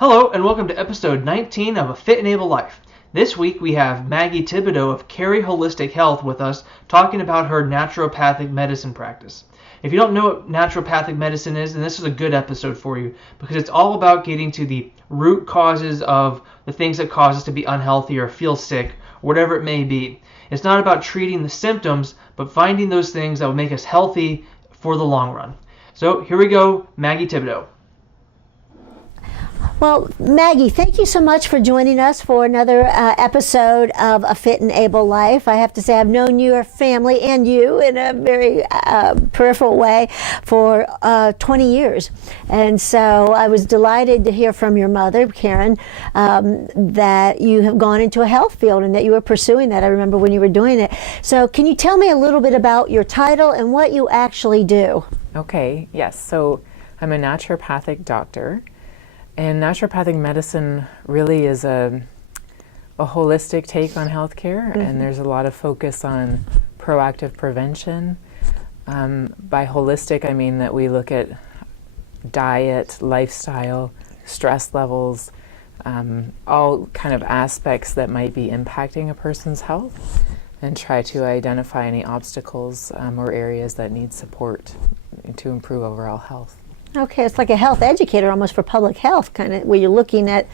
Hello and welcome to episode 19 of A Fit and Able Life. This week we have Maggie Thibodeau of Cary Holistic Health with us talking about her naturopathic medicine practice. If you don't know what naturopathic medicine is, then this is a good episode for you because it's all about getting to the root causes of the things that cause us to be unhealthy or feel sick, or whatever it may be. It's not about treating the symptoms, but finding those things that will make us healthy for the long run. So here we go, Maggie Thibodeau. Well, Maggie, thank you so much for joining us for another episode of A Fit and Able Life. I have to say I've known your family and you in a very peripheral way for 20 years. And so I was delighted to hear from your mother, Karen, that you have gone into a health field and that you were pursuing that. I remember when you were doing it. So can you tell me a little bit about your title and what you actually do? Okay, yes. So I'm a naturopathic doctor. And naturopathic medicine really is a holistic take on healthcare, and there's a lot of focus on proactive prevention. By holistic, I mean that we look at diet, lifestyle, stress levels, all kind of aspects that might be impacting a person's health, and try to identify any obstacles or areas that need support to improve overall health. Okay, it's like a health educator almost for public health, kind of, where you're looking at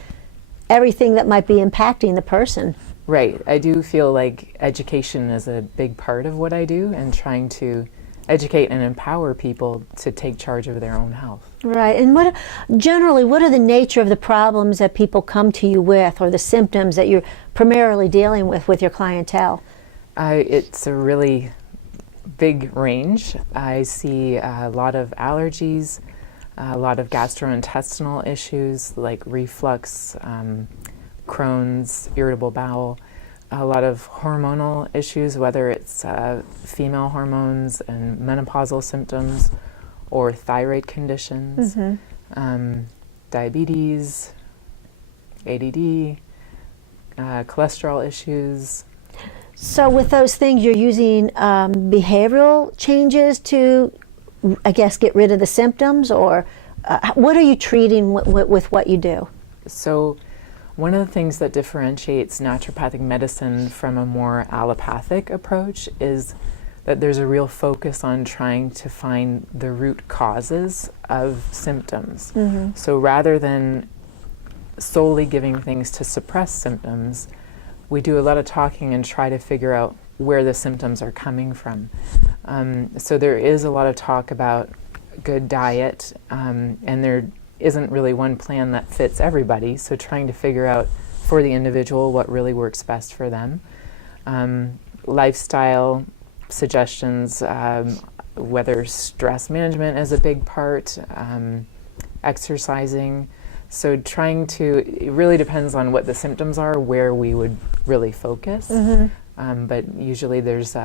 everything that might be impacting the person. Right. I do feel like education is a big part of what I do, and trying to educate and empower people to take charge of their own health. Right. And what are the nature of the problems that people come to you with, or the symptoms that you're primarily dealing with your clientele? It's a really big range. I see a lot of allergies, a lot of gastrointestinal issues like reflux, Crohn's, irritable bowel, a lot of hormonal issues, whether it's female hormones and menopausal symptoms or thyroid conditions, diabetes, ADD, cholesterol issues. So with those things, you're using behavioral changes to, I guess, get rid of the symptoms, or what are you treating with what you do? So one of the things that differentiates naturopathic medicine from a more allopathic approach is that there's a real focus on trying to find the root causes of symptoms. So rather than solely giving things to suppress symptoms, we do a lot of talking and try to figure out where the symptoms are coming from. So there is a lot of talk about good diet, and there isn't really one plan that fits everybody, so trying to figure out for the individual what really works best for them. Lifestyle suggestions, whether stress management is a big part, exercising. So it really depends on what the symptoms are, where we would really focus. But usually there's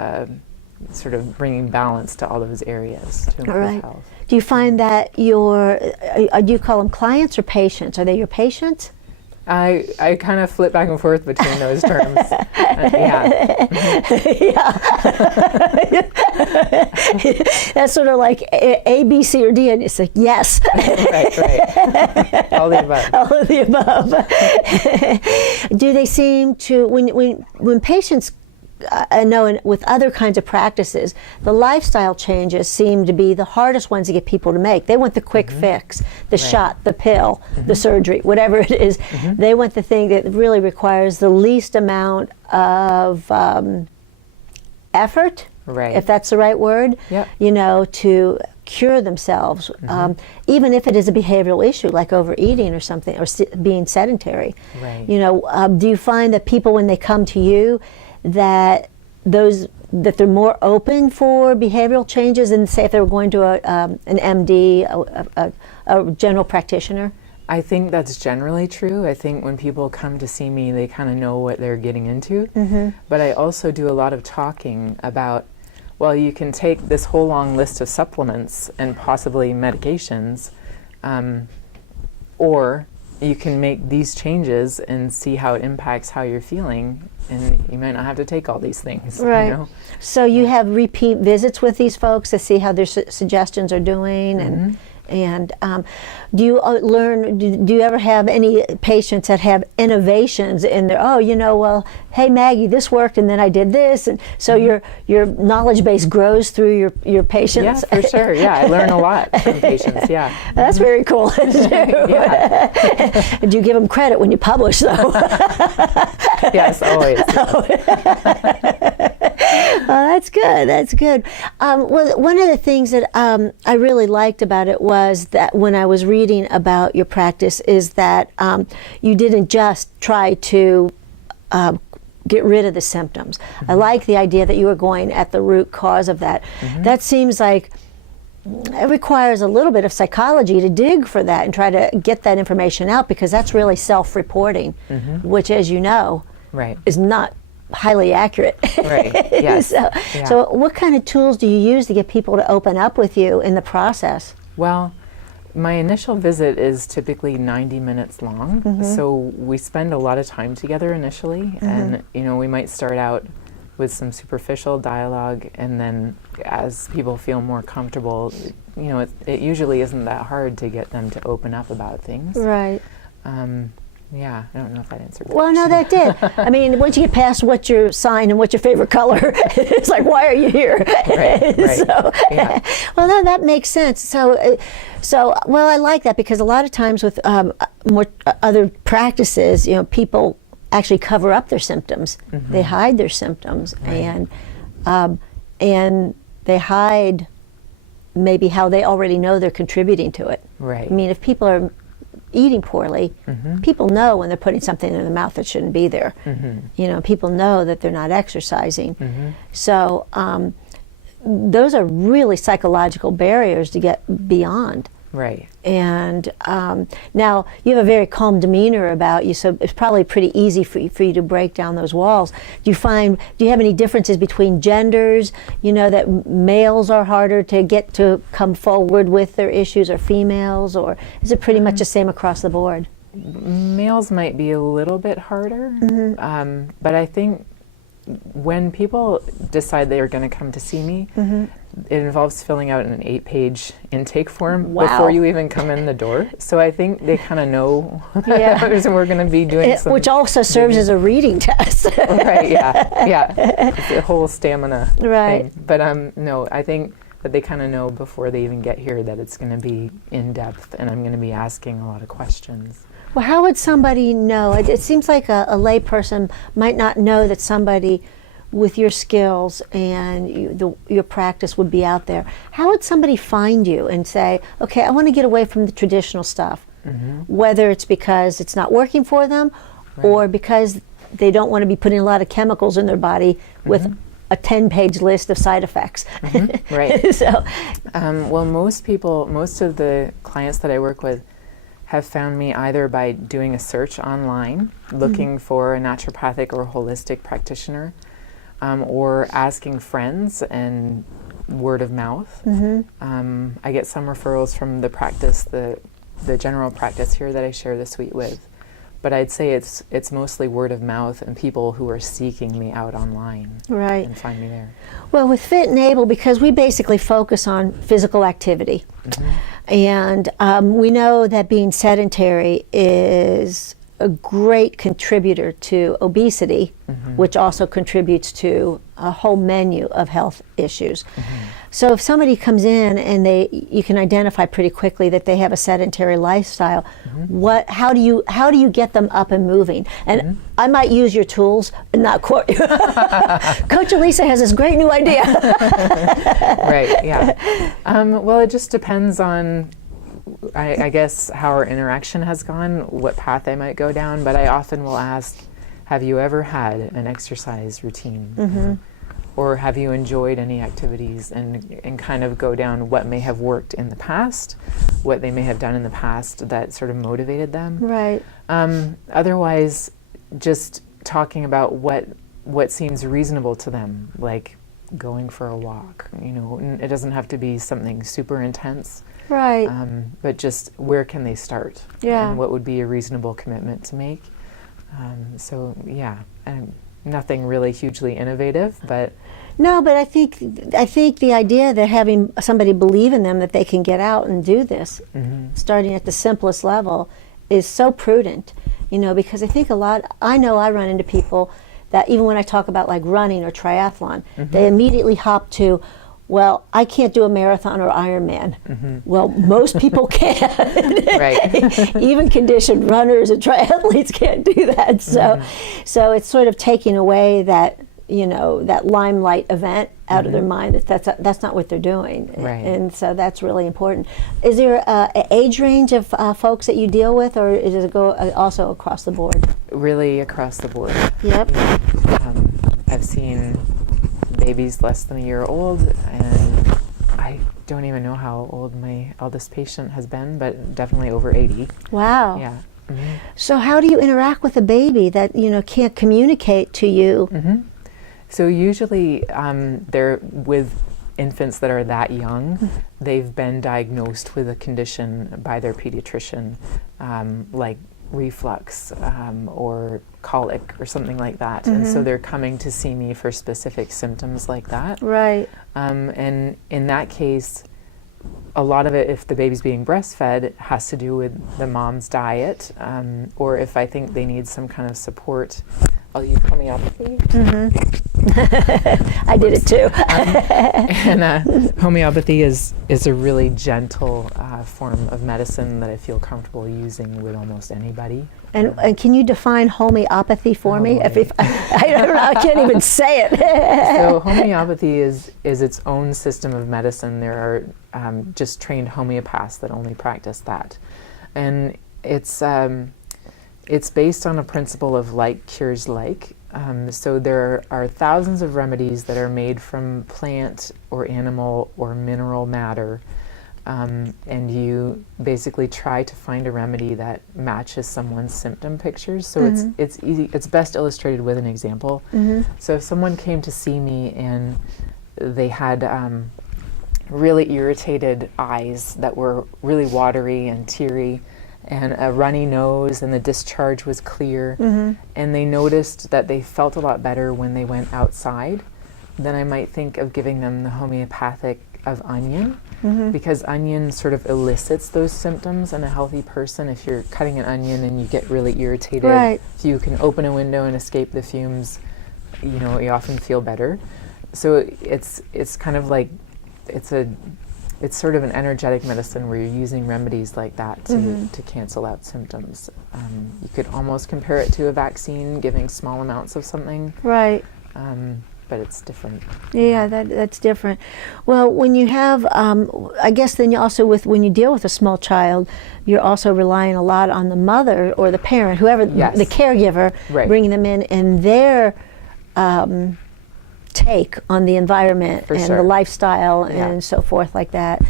sort of bringing balance to all those areas to improve health. Do you find that do you call them clients or patients? Are they your patients? I kind of flip back and forth between those terms. Yeah. That's sort of like A, B, C, or D, and it's like, yes. Right. All the above. All of the above. Do they seem to, when patients, I know with other kinds of practices, the lifestyle changes seem to be the hardest ones to get people to make. They want the quick fix, the shot, the pill, the surgery, whatever it is. They want the thing that really requires the least amount of effort, if that's the right word, to cure themselves, even if it is a behavioral issue like overeating or something, or being sedentary. Do you find that people, when they come to you, that they're more open for behavioral changes than, say, if they were going to an MD, a general practitioner? I think that's generally true. I think when people come to see me, they kind of know what they're getting into. But I also do a lot of talking about, well, you can take this whole long list of supplements and possibly medications, or you can make these changes and see how it impacts how you're feeling, and you might not have to take all these things. Right. You know? So you have repeat visits with these folks to see how their suggestions are doing, And do you learn? Do you ever have any patients that have innovations in their? Oh, well, hey Maggie, this worked, and then I did this, and so your knowledge base grows through your patients. Yeah, for sure. Yeah, I learn a lot from patients. Yeah, that's very cool. Yeah. Do you give them credit when you publish, though? Yes, always. Well, that's good. That's good. Well, one of the things that I really liked about it was that when I was reading about your practice is that you didn't just try to get rid of the symptoms. I like the idea that you were going at the root cause of that. That seems like it requires a little bit of psychology to dig for that and try to get that information out, because that's really self-reporting, which, as you know, is not highly accurate. Right. Yes. So what kind of tools do you use to get people to open up with you in the process? Well, my initial visit is typically 90 minutes long, so we spend a lot of time together initially, and we might start out with some superficial dialogue, and then as people feel more comfortable, it usually isn't that hard to get them to open up about things. Right. Yeah, I don't know if that answered the Well, no, that did. I mean, once you get past what's your sign and what's your favorite color, it's like, why are you here? Right. So, yeah. Well, no, that makes sense. So, well, I like that, because a lot of times with more other practices, people actually cover up their symptoms. They hide their symptoms, and they hide maybe how they already know they're contributing to it. Right. I mean, if people are eating poorly, people know when they're putting something in their mouth that shouldn't be there. People know that they're not exercising. So those are really psychological barriers to get beyond. Right. And now you have a very calm demeanor about you, so it's probably pretty easy for you to break down those walls. Do you have any differences between genders? That males are harder to get to come forward with their issues, or females, or is it pretty much the same across the board? Males might be a little bit harder, but I think when people decide they are going to come to see me, it involves filling out an 8-page intake form before you even come in the door. So I think they kind of know we're going to be doing some... Which also serves as a reading test. Right, yeah. It's a whole stamina thing. But no, I think that they kind of know before they even get here that it's going to be in-depth, and I'm going to be asking a lot of questions. Well, how would somebody know? It seems like a layperson might not know that somebody with your skills and your practice would be out there. How would somebody find you and say, okay, I want to get away from the traditional stuff, whether it's because it's not working for them, or because they don't want to be putting a lot of chemicals in their body with a 10-page list of side effects. Right. So, well, most of the clients that I work with have found me either by doing a search online, looking for a naturopathic or holistic practitioner, or asking friends and word of mouth. I get some referrals from the practice, the general practice here that I share the suite with. But I'd say it's mostly word of mouth and people who are seeking me out online and find me there. Well, with Fit and Able, because we basically focus on physical activity, and we know that being sedentary is a great contributor to obesity, which also contributes to a whole menu of health issues. So if somebody comes in and you can identify pretty quickly that they have a sedentary lifestyle, how do you get them up and moving? And I might use your tools and not quote you. Coach Elisa has this great new idea. Right, yeah. Well, it just depends on, I guess, how our interaction has gone, what path I might go down, but I often will ask, have you ever had an exercise routine? Or have you enjoyed any activities, and kind of go down what may have worked in the past, what they may have done in the past that sort of motivated them. Right. Otherwise, just talking about what seems reasonable to them, like going for a walk. It doesn't have to be something super intense. Right. But just where can they start? Yeah. And what would be a reasonable commitment to make? Nothing really hugely innovative, but No, but I think the idea that having somebody believe in them that they can get out and do this, starting at the simplest level, is so prudent. Because I think I know I run into people that even when I talk about like running or triathlon, they immediately hop to, well, I can't do a marathon or Ironman. Well, most people can. Right. Even conditioned runners and triathletes can't do that. So it's sort of taking away that that limelight event out of their mind. That's not what they're doing. Right. And so that's really important. Is there an age range of folks that you deal with, or does it go also across the board? Really across the board. Yep. I've seen babies less than a year old, and I don't even know how old my eldest patient has been, but definitely over 80. Wow. Yeah. So how do you interact with a baby that can't communicate to you? So usually they're with infants that are that young. They've been diagnosed with a condition by their pediatrician, like reflux or colic or something like that. And so they're coming to see me for specific symptoms like that. Right. And in that case, a lot of it, if the baby's being breastfed, has to do with the mom's diet, or if I think they need some kind of support, I'll use homeopathy. I did it too. And homeopathy is a really gentle form of medicine that I feel comfortable using with almost anybody. And can you define homeopathy for me? Boy. If I don't know, I can't even say it. So homeopathy is its own system of medicine. There are just trained homeopaths that only practice that, and it's based on a principle of like cures like. So there are thousands of remedies that are made from plant or animal or mineral matter, and you basically try to find a remedy that matches someone's symptom pictures. So it's easy. It's best illustrated with an example. So if someone came to see me and they had really irritated eyes that were really watery and teary, and a runny nose, and the discharge was clear, and they noticed that they felt a lot better when they went outside, then I might think of giving them the homeopathic of onion, because onion sort of elicits those symptoms in a healthy person. If you're cutting an onion and you get really irritated, Right. if you can open a window and escape the fumes, you often feel better. So it's kind of like, it's sort of an energetic medicine where you're using remedies like that to cancel out symptoms. You could almost compare it to a vaccine, giving small amounts of something. Right. But it's different. Yeah, that's different. Well, when you have, I guess then you also when you deal with a small child, you're also relying a lot on the mother or the parent, whoever, Yes. the caregiver, Right. bringing them in and their take on the environment For and sure. the lifestyle Yeah. and so forth like that.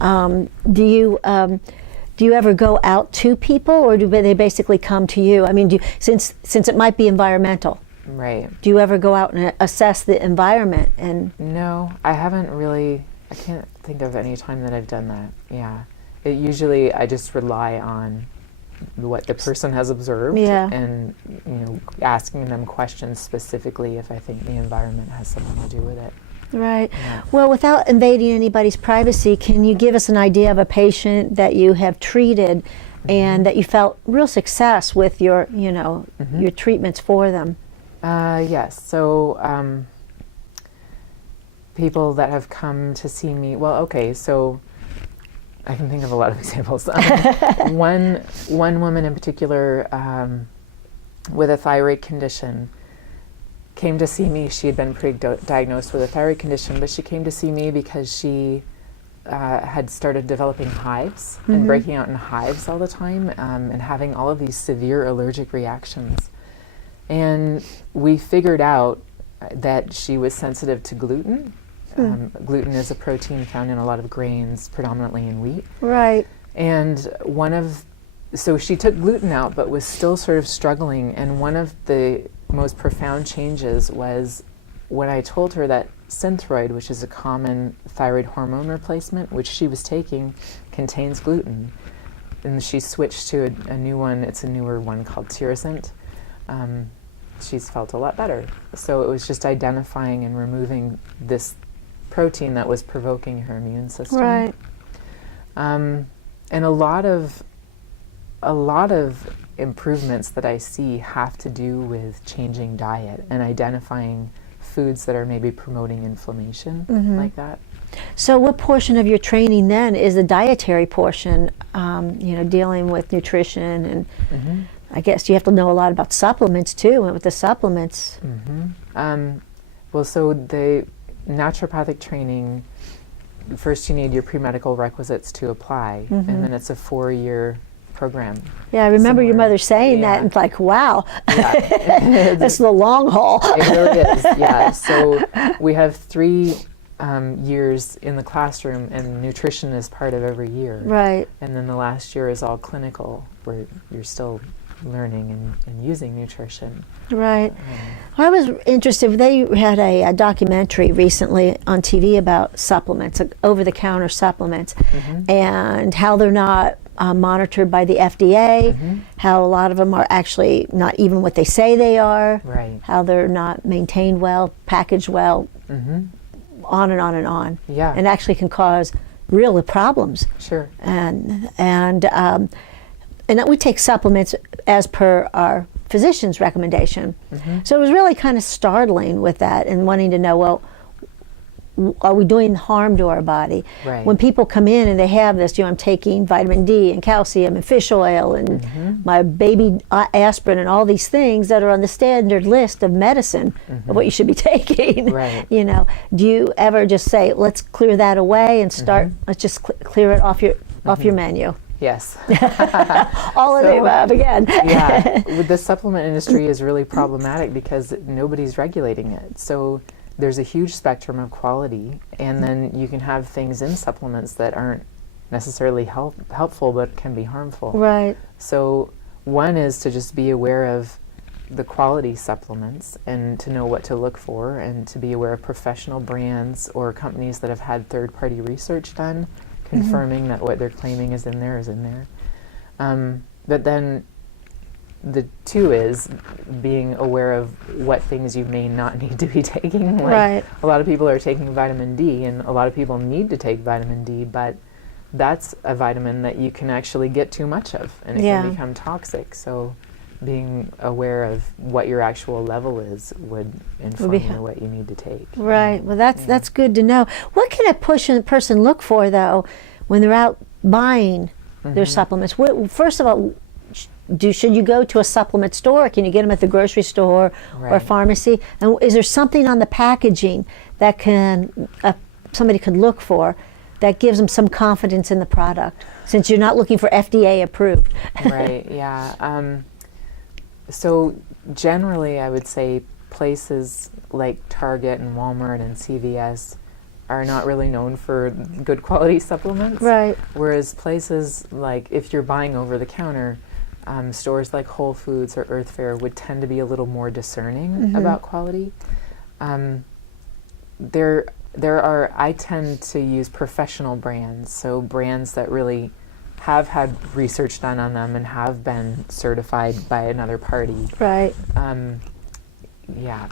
Do you ever go out to people, or do they basically come to you? I mean, since it might be environmental, Right. do you ever go out and assess the environment? And No, I haven't really. I can't think of any time that I've done that. Yeah. Usually I just rely on what the person has observed, Yeah. and asking them questions specifically if I think the environment has something to do with it. Right. Yeah. Well, without invading anybody's privacy, can you give us an idea of a patient that you have treated and that you felt real success with your treatments for them? Yes. So people that have come to see me. Well, okay. So I can think of a lot of examples. One woman in particular with a thyroid condition came to see me. She had been diagnosed with a thyroid condition, but she came to see me because she had started developing hives and breaking out in hives all the time, and having all of these severe allergic reactions. And we figured out that she was sensitive to gluten. Gluten is a protein found in a lot of grains, predominantly in wheat. Right. And so she took gluten out, but was still sort of struggling. And one of the most profound changes was when I told her that Synthroid, which is a common thyroid hormone replacement, which she was taking, contains gluten. And she switched to a new one. It's a newer one called Tirosint. she's felt a lot better. So it was just identifying and removing this protein that was provoking her immune system. Right. And a lot of improvements that I see have to do with changing diet and identifying foods that are maybe promoting inflammation, like that. So what portion of your training then is the dietary portion, dealing with nutrition and I guess you have to know a lot about supplements too, and with the supplements. Well, so the naturopathic training, first you need your pre-medical requaquisites to apply, and then it's a 4-year program. Yeah, I remember your mother saying that, and it's like, wow, that's the long haul. It really is, yeah. So we have 3 years in the classroom, and nutrition is part of every year. Right. And then the last year is all clinical, where you're still learning and using nutrition. Right. I was interested, they had a documentary recently on TV about supplements, over-the-counter supplements, and how they're not monitored by the FDA, how a lot of them are actually not even what they say they are, how they're not maintained well, packaged well, on and on and on. Yeah. And actually can cause real problems. Sure. And we take supplements as per our physician's recommendation. So it was really kind of startling with that and wanting to know, well, are we doing harm to our body? Right. When people come in and they have this, I'm taking vitamin D and calcium and fish oil and my baby aspirin and all these things that are on the standard list of medicine of what you should be taking. Right. Do you ever just say, let's clear that away and start, let's just clear it off your menu? Yes. All of the above again. Yeah. The supplement industry is really problematic because nobody's regulating it. So there's a huge spectrum of quality, and then you can have things in supplements that aren't necessarily helpful but can be harmful. Right. So one is to just be aware of the quality supplements and to know what to look for, and to be aware of professional brands or companies that have had third-party research done confirming that what they're claiming is in there. But then the 2 is being aware of what things you may not need to be taking. Like a lot of people are taking vitamin D, and a lot of people need to take vitamin D, but that's a vitamin that you can actually get too much of, and it can become toxic. So being aware of what your actual level is would inform you what you need to take. Right. Well, that's good to know. What can a person look for, though, when they're out buying their supplements? First of all, should you go to a supplement store, or can you get them at the grocery store or pharmacy? And is there something on the packaging that somebody could look for that gives them some confidence in the product, since you're not looking for FDA approved? Right, yeah. So generally I would say places like Target and Walmart and CVS are not really known for good quality supplements. Right. Whereas places like, if you're buying over the counter, stores like Whole Foods or Earth Fare would tend to be a little more discerning about quality. I tend to use professional brands, so brands that really have had research done on them and have been certified by another party. Right.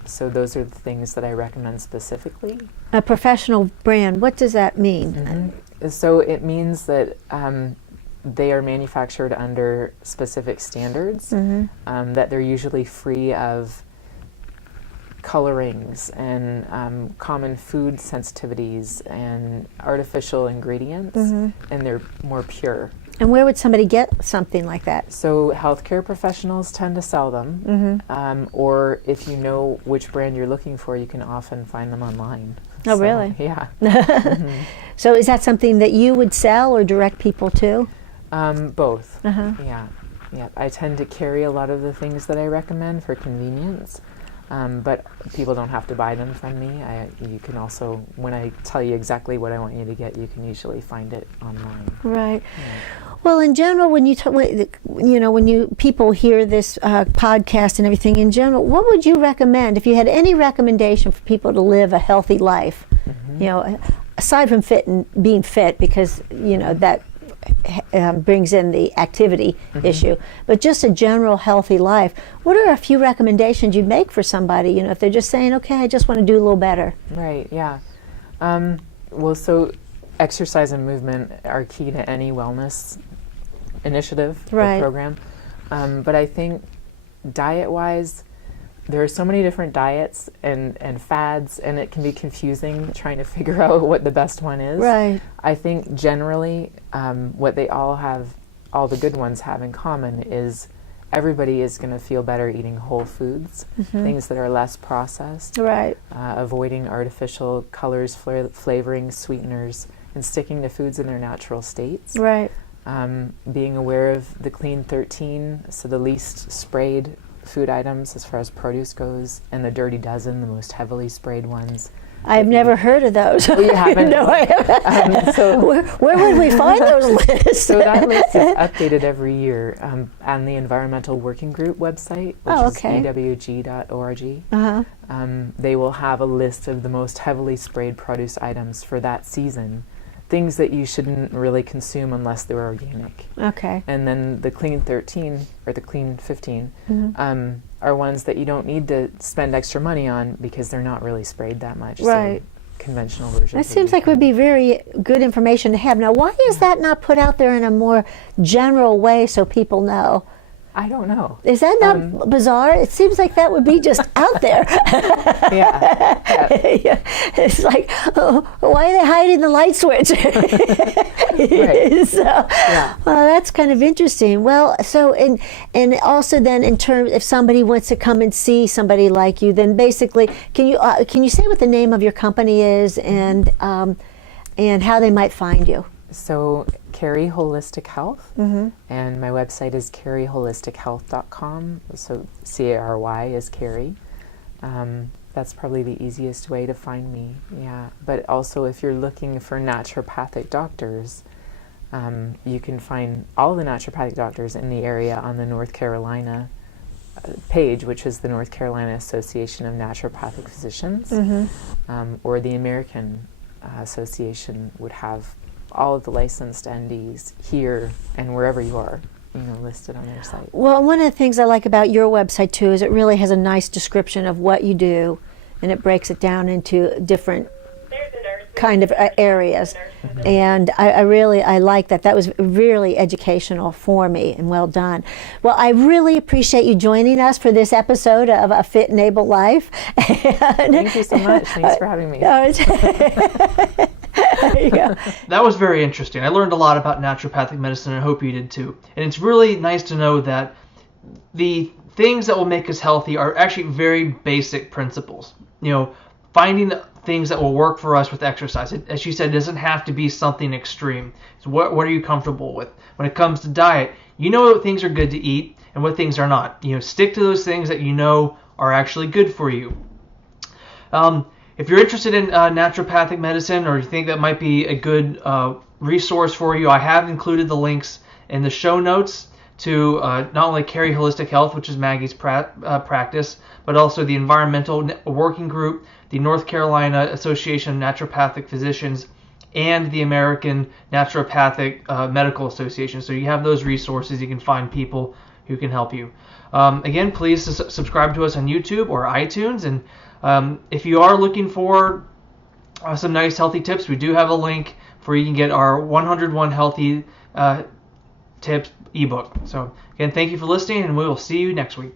So those are the things that I recommend specifically. A professional brand, what does that mean? So it means that they are manufactured under specific standards, that they're usually free of colorings and common food sensitivities and artificial ingredients, and they're more pure. And where would somebody get something like that? So healthcare professionals tend to sell them, or if you know which brand you're looking for, you can often find them online. Oh, really? Yeah. So is that something that you would sell or direct people to? Both. Yeah. I tend to carry a lot of the things that I recommend for convenience, but people don't have to buy them from me. You can also, when I tell you exactly what I want you to get, you can usually find it online. Right. Well, in general, when people hear this podcast and everything in general, what would you recommend if you had any recommendation for people to live a healthy life? Aside from being fit, because that brings in the activity issue, but just a general healthy life. What are a few recommendations you'd make for somebody, you know, if they're just saying, okay, I just want to do a little better? Right, yeah. Well, so exercise and movement are key to any wellness initiative or program. But I think diet-wise, there are so many different diets and fads, and it can be confusing trying to figure out what the best one is. Right. I think generally what they all have, all the good ones have in common is everybody is going to feel better eating whole foods, things that are less processed, avoiding artificial colors, flavorings, sweeteners, and sticking to foods in their natural states. Right. Being aware of the clean 13, so the least sprayed food items as far as produce goes, and the dirty dozen, the most heavily sprayed ones. I've never heard of those. Oh, you haven't? No, I haven't. So where would we find those lists? So that list is updated every year on the Environmental Working Group website, which is ewg.org. They will have a list of the most heavily sprayed produce items for that season, things that you shouldn't really consume unless they're organic. Okay. And then the clean 13 or the clean 15 are ones that you don't need to spend extra money on because they're not really sprayed that much. Right. So conventional versions. That seems like would be very good information to have. Now, why is that not put out there in a more general way so people know? I don't know. Is that not bizarre? It seems like that would be just out there. Yeah. It's like, why are they hiding the light switch? Well, that's kind of interesting. Well, so and also then in terms, if somebody wants to come and see somebody like you, then basically, can you say what the name of your company is and how they might find you? So Cary Holistic Health, and my website is caryholistichealth.com. So C-A-R-Y is Cary. That's probably the easiest way to find me. Yeah, but also if you're looking for naturopathic doctors, you can find all the naturopathic doctors in the area on the North Carolina page, which is the North Carolina Association of Naturopathic Physicians, or the American Association would have all of the licensed NDs here and wherever you are, listed on their site. Well, one of the things I like about your website too is it really has a nice description of what you do, and it breaks it down into different kind of areas. And I really like that. That was really educational for me and well done. Well, I really appreciate you joining us for this episode of A Fit and Able Life. Thank you so much. Thanks for having me. There you go. That was very interesting. I learned a lot about naturopathic medicine, and I hope you did too. And it's really nice to know that the things that will make us healthy are actually very basic principles. Finding things that will work for us with exercise. As you said, it doesn't have to be something extreme. So what are you comfortable with? When it comes to diet, you know what things are good to eat and what things are not. Stick to those things that you know are actually good for you. If you're interested in naturopathic medicine, or you think that might be a good resource for you, I have included the links in the show notes to not only Cary Holistic Health, which is Maggie's practice, but also the Environmental Working Group, the North Carolina Association of Naturopathic Physicians, and the American Naturopathic Medical Association. So you have those resources. You can find people who can help you. Again, please subscribe to us on YouTube or iTunes, and if you are looking for some nice healthy tips, we do have a link where you can get our 101 Healthy Tips ebook. So again, thank you for listening, and we will see you next week.